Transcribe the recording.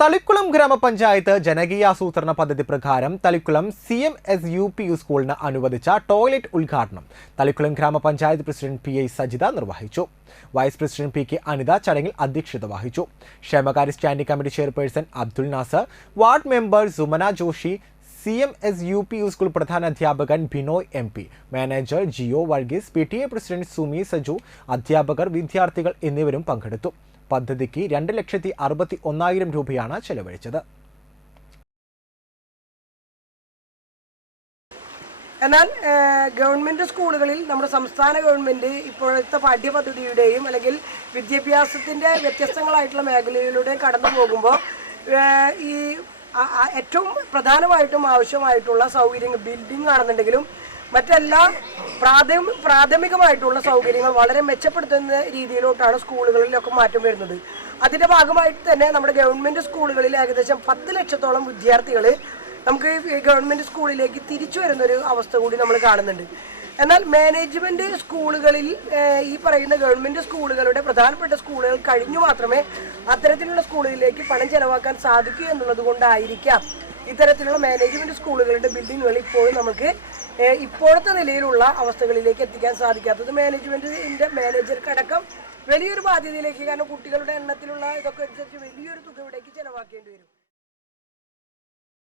തളിക്കുളം ഗ്രാമപഞ്ചായത്ത് ജനകീയാസൂത്രണ പദ്ധതി പ്രകാരം Thalikkulam C M S U P U സ്കൂളിന് അനുവദിച്ച ടോയ്ലറ്റ് ഉദ്ഘാടനം തളിക്കുളം ഗ്രാമപഞ്ചായത്ത് പ്രസിഡന്റ് പി ഐ സജിത നിർവഹിച്ചു. Vice president P K Anitha ചടങ്ങിൽ അധ്യക്ഷത വഹിച്ചു. ക്ഷേമകാര്യ standing committee chairperson Abdul Nasar ward member Sumana Joshi C M S U P U school പ്രധാന അധ്യാപകൻ Binoy M P manager Jio Varghese P T A president Sumi Saju അധ്യാപകർ വിദ്യാർത്ഥികൾ എന്നിവരും പങ്കെടുത്തു. പദ്ധതിക്ക് രണ്ട് ലക്ഷത്തി അറുപത്തി ഒന്നായിരം രൂപയാണ് ചെലവഴിച്ചത്. എന്നാൽ ഗവൺമെന്റ് സ്കൂളുകളിൽ നമ്മുടെ സംസ്ഥാന ഗവൺമെന്റ് ഇപ്പോഴത്തെ പാഠ്യപദ്ധതിയുടെയും അല്ലെങ്കിൽ വിദ്യാഭ്യാസത്തിന്റെ വ്യത്യസ്തങ്ങളായിട്ടുള്ള മേഖലയിലൂടെയും കടന്നു പോകുമ്പോൾ ഈ ഏറ്റവും പ്രധാനമായിട്ടും ആവശ്യമായിട്ടുള്ള സൗകര്യങ്ങൾ ബിൽഡിംഗ് ആണെന്നുണ്ടെങ്കിലും മറ്റെല്ലാ പ്രാഥമിക പ്രാഥമികമായിട്ടുള്ള സൗകര്യങ്ങൾ വളരെ മെച്ചപ്പെടുത്തുന്ന രീതിയിലോട്ടാണ് സ്കൂളുകളിലൊക്കെ മാറ്റം വരുന്നത്. അതിന്റെ ഭാഗമായിട്ട് തന്നെ നമ്മുടെ ഗവൺമെന്റ് സ്കൂളുകളിൽ ഏകദേശം പത്ത് ലക്ഷത്തോളം വിദ്യാർത്ഥികൾ നമുക്ക് ഈ ഗവൺമെന്റ് സ്കൂളിലേക്ക് തിരിച്ചു വരുന്നൊരു അവസ്ഥ കൂടി നമ്മൾ കാണുന്നുണ്ട്. എന്നാൽ മാനേജ്മെന്റ് സ്കൂളുകളിൽ ഈ പറയുന്ന ഗവൺമെന്റ് സ്കൂളുകളുടെ പ്രധാനപ്പെട്ട സ്കൂളുകൾ കഴിഞ്ഞു മാത്രമേ അത്തരത്തിലുള്ള സ്കൂളുകളിലേക്ക് പണം ചെലവാക്കാൻ സാധിക്കൂ എന്നുള്ളത് കൊണ്ടായിരിക്കാം ഇത്തരത്തിലുള്ള മാനേജ്മെന്റ് സ്കൂളുകളുടെ ബിൽഡിങ്ങുകൾ ഇപ്പോഴും നമുക്ക് ഇപ്പോഴത്തെ നിലയിലുള്ള അവസ്ഥകളിലേക്ക് എത്തിക്കാൻ സാധിക്കാത്തത് മാനേജ്മെന്റിന്റെ മാനേജർക്കടക്കം വലിയൊരു ബാധ്യതയിലേക്ക് കാരണം കുട്ടികളുടെ എണ്ണത്തിലുള്ള ഇതൊക്കെ അനുസരിച്ച് വലിയൊരു തുക ഇവിടേക്ക് ചിലവാക്കേണ്ടി വരും.